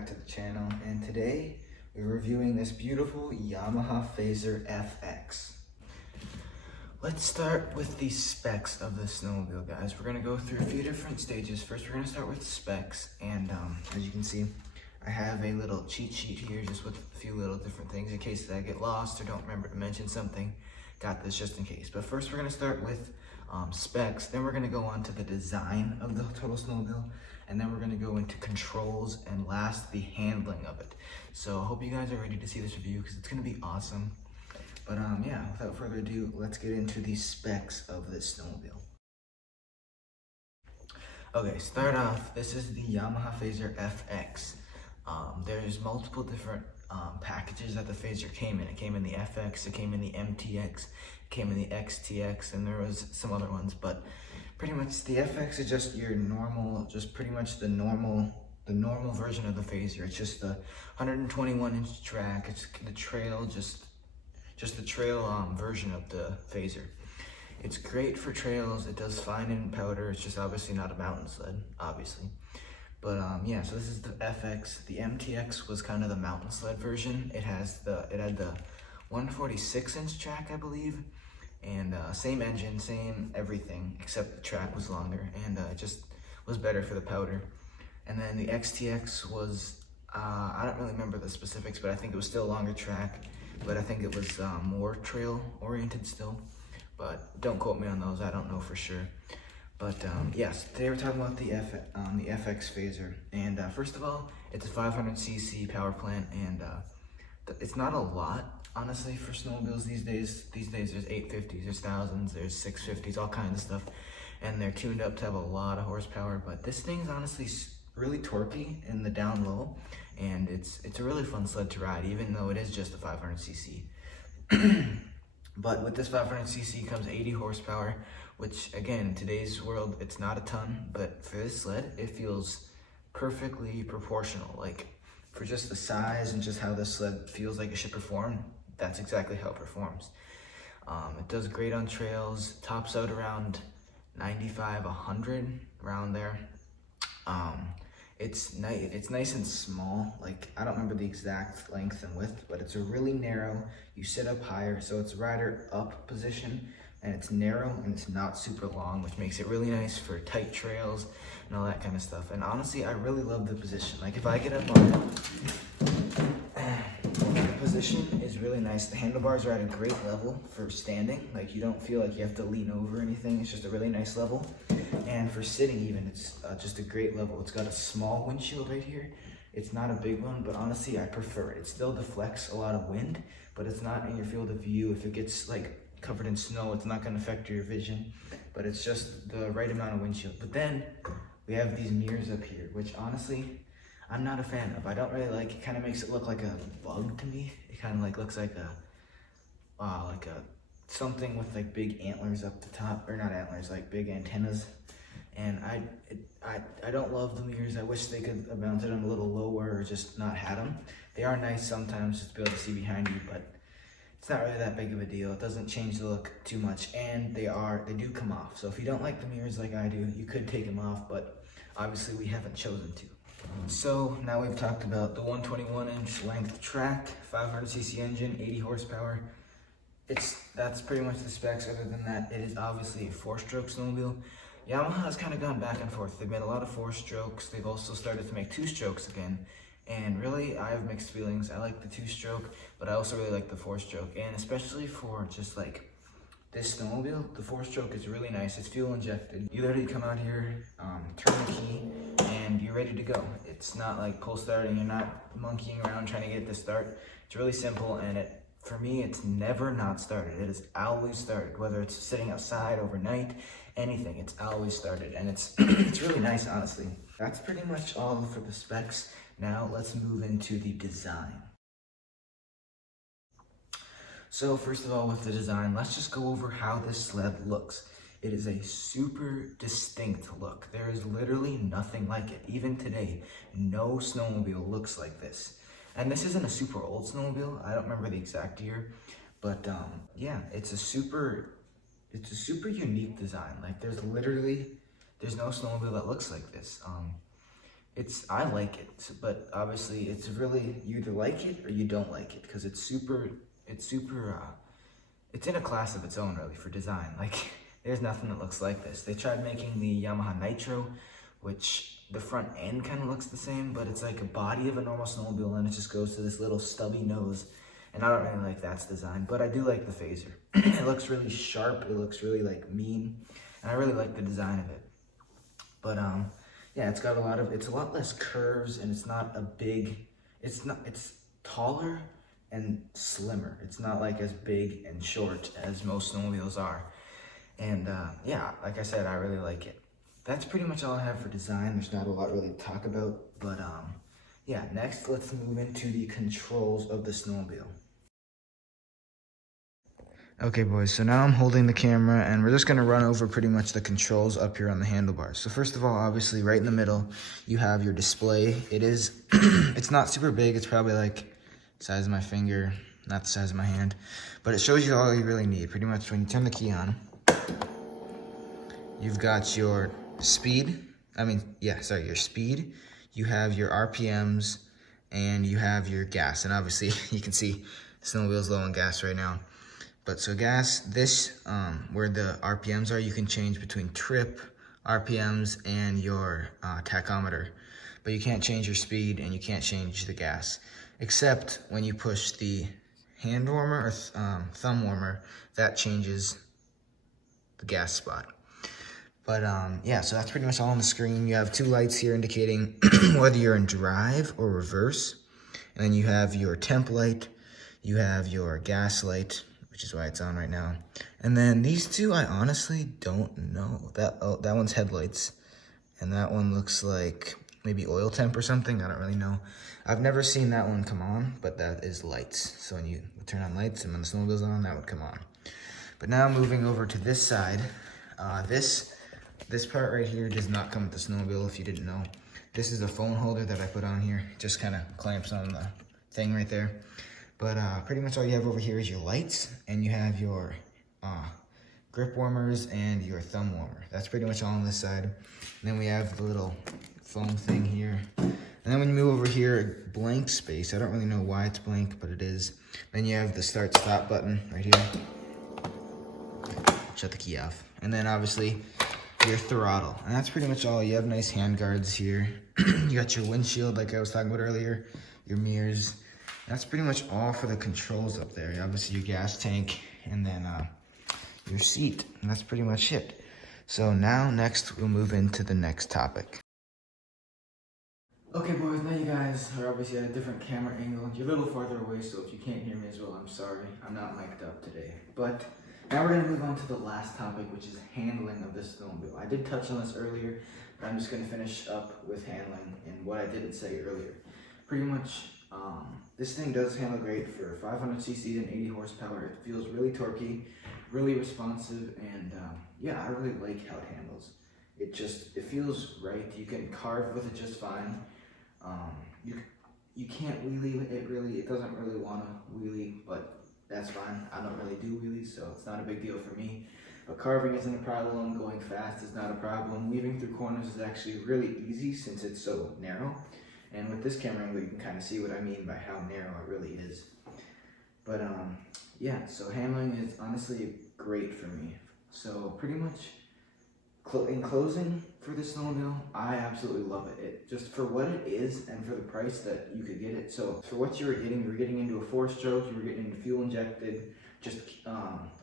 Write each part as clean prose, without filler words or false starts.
back to the channel, and today we're reviewing this beautiful Yamaha Phazer FX. Let's start with the specs of this snowmobile, guys. We're gonna go through a few different stages. First, we're gonna start with specs, and as you can see, I have a little cheat sheet here just with a few little different things in case I get lost or don't remember to mention something. Got this just in case. But first, we're gonna start with specs, then we're gonna go on to the design of the total snowmobile, and then we're gonna go into controls, and last, the handling of it. So I hope you guys are ready to see this review because it's gonna be awesome. But yeah, without further ado, let's get into the specs of this snowmobile. Okay, start off, this is the Yamaha Phazer FX. There's multiple different packages that the Phazer came in. It came in the FX, it came in the MTX, it came in the XTX, and there was some other ones, but pretty much the FX is just your normal, just pretty much the normal version of the Phazer. It's just the 121-inch track. It's the trail, just the trail version of the Phazer. It's great for trails. It does fine in powder. It's just obviously not a mountain sled, obviously. But yeah, so this is the FX. The MTX was kind of the mountain sled version. It had the 146-inch track, I believe, and same engine, same everything, except the track was longer, and it just was better for the powder. And then the XTX was, I don't really remember the specifics, but I think it was still a longer track, but I think it was more trail oriented still, but don't quote me on those, I don't know for sure. But yes, today we're talking about the FX Phazer, and first of all, it's a 500cc power plant, and it's not a lot, honestly, for snowmobiles these days. These days there's 850s, there's 1000s, there's 650s, all kinds of stuff, and they're tuned up to have a lot of horsepower, but this thing's honestly really torquey in the down low, and it's a really fun sled to ride, even though it is just a 500cc. But with this 500cc comes 80 horsepower, which again, in today's world, it's not a ton, but for this sled, it feels perfectly proportional. Like, for just the size and just how this sled feels like it should perform, that's exactly how it performs. It does great on trails, tops out around 95, 100, around there. It's nice and small. Like, I don't remember the exact length and width, but it's a really narrow. You sit up higher, so it's rider up position, and it's narrow and it's not super long, which makes it really nice for tight trails and all that kind of stuff. And honestly, I really love the position. Like, if I get up on it, the position is really nice. The handlebars are at a great level for standing. Like, you don't feel like you have to lean over or anything. It's just a really nice level. And for sitting even, it's just a great level. It's got a small windshield right here. It's not a big one, but honestly, I prefer it. It still deflects a lot of wind, but it's not in your field of view. If it gets like covered in snow, it's not gonna affect your vision, but it's just the right amount of windshield. But then we have these mirrors up here, which honestly, I'm not a fan of. I don't really like. It kind of makes it look like a bug to me. It kind of like looks like a something with like big antlers up the top, or not antlers, like big antennas. And I don't love the mirrors. I wish they could have mounted them a little lower or just not had them. They are nice sometimes just to be able to see behind you, but it's not really that big of a deal. It doesn't change the look too much, and they do come off. So if you don't like the mirrors like I do, you could take them off, but obviously we haven't chosen to. So now we've talked about the 121-inch length track, 500cc engine, 80 horsepower. That's pretty much the specs. Other than that, it is obviously a 4-stroke snowmobile. Yamaha has kind of gone back and forth. They've made a lot of 4-strokes. They've also started to make 2-strokes again. And really, I have mixed feelings. I like the 2-stroke, but I also really like the 4-stroke. And especially for just like this snowmobile, the 4-stroke is really nice. It's fuel injected. You literally come out here, turn the key, and you're ready to go. It's not like pull starting. You're not monkeying around trying to get it to start. It's really simple, and for me, it's never not started. It is always started, whether it's sitting outside overnight, anything, it's always started, and it's it's really nice, honestly. That's pretty much all for the specs. Now let's move into the design. So first of all, with the design, let's just go over how this sled looks. It is a super distinct look. There is literally nothing like it. Even today, no snowmobile looks like this. And this isn't a super old snowmobile. I don't remember the exact year, but yeah, it's a super unique design. Like, there's no snowmobile that looks like this. I like it, but obviously it's really, you either like it or you don't like it, because it's in a class of its own, really, for design. Like, there's nothing that looks like this. They tried making the Yamaha Nitro, which the front end kind of looks the same, but it's like a body of a normal snowmobile, and it just goes to this little stubby nose. And I don't really like that's design, but I do like the Phazer. It looks really sharp. It looks really like mean, and I really like the design of it. But yeah, it's a lot less curves, and it's not a big. It's taller and slimmer. It's not like as big and short as most snowmobiles are. And yeah, like I said, I really like it. That's pretty much all I have for design. There's not a lot really to talk about, but yeah, next let's move into the controls of the snowmobile. Okay boys, so now I'm holding the camera and we're just gonna run over pretty much the controls up here on the handlebars. So first of all, obviously right in the middle, you have your display. It is, it's not super big. It's probably like the size of my finger, not the size of my hand, but it shows you all you really need. Pretty much when you turn the key on, you've got your speed. Your speed. You have your RPMs and you have your gas. And obviously you can see the snowmobile's low on gas right now. But so gas, where the RPMs are, you can change between trip, RPMs, and your tachometer. But you can't change your speed and you can't change the gas. Except when you push the hand warmer or thumb warmer, that changes the gas spot. But yeah, so that's pretty much all on the screen. You have two lights here indicating whether you're in drive or reverse. And then you have your temp light, you have your gas light, which is why it's on right now. And then these two, I honestly don't know. That one's headlights, and that one looks like maybe oil temp or something. I don't really know. I've never seen that one come on, but that is lights. So when you turn on lights and when the snowmobile's on, that would come on. But now moving over to this side, this part right here does not come with the snowmobile, if you didn't know. This is a phone holder that I put on here. It just kind of clamps on the thing right there. But pretty much all you have over here is your lights, and you have your grip warmers and your thumb warmer. That's pretty much all on this side. And then we have the little foam thing here. And then when you move over here, blank space. I don't really know why it's blank, but it is. Then you have the start stop button right here. Shut the key off. And then obviously your throttle. And that's pretty much all. You have nice hand guards here. You got your windshield like I was talking about earlier, your mirrors. That's pretty much all for the controls up there. Obviously your gas tank and then your seat. And that's pretty much it. So now next we'll move into the next topic. Okay boys, now you guys are obviously at a different camera angle. You're a little farther away, so if you can't hear me as well, I'm sorry. I'm not mic'd up today. But now we're gonna move on to the last topic, which is handling of the snowmobile. I did touch on this earlier, but I'm just gonna finish up with handling and what I didn't say earlier. Pretty much, this thing does handle great for 500 cc's and 80 horsepower. It feels really torquey, really responsive, and yeah, I really like how it handles. It feels right. You can carve with it just fine. You can't wheelie it really. It doesn't really want to wheelie, but that's fine. I don't really do wheelies, so it's not a big deal for me. But carving isn't a problem. Going fast is not a problem. Weaving through corners is actually really easy since it's so narrow. And with this camera angle, you can kind of see what I mean by how narrow it really is. But yeah, so handling is honestly great for me. So pretty much in closing for this snowmobile, I absolutely love it. It just for what it is and for the price that you could get it. So for what you were getting into a 4-stroke, you were getting into fuel injected, just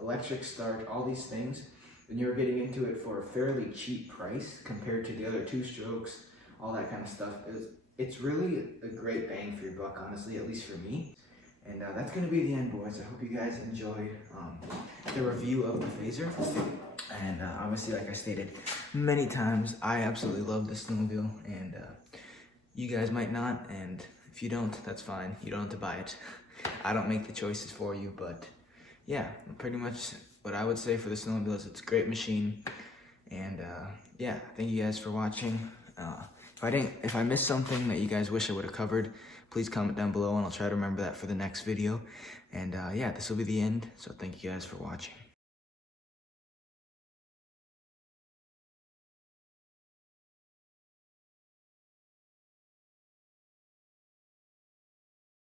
electric start, all these things. And you were getting into it for a fairly cheap price compared to the other 2-strokes, all that kind of stuff. It's really a great bang for your buck, honestly, at least for me. And that's going to be the end, boys. I hope you guys enjoyed the review of the Phazer. And obviously, like I stated many times, I absolutely love this snowmobile. And you guys might not. And if you don't, that's fine. You don't have to buy it. I don't make the choices for you. But yeah, pretty much what I would say for the snowmobile is it's a great machine. And yeah, thank you guys for watching. If I missed something that you guys wish I would have covered, please comment down below and I'll try to remember that for the next video. And yeah, this will be the end. So thank you guys for watching.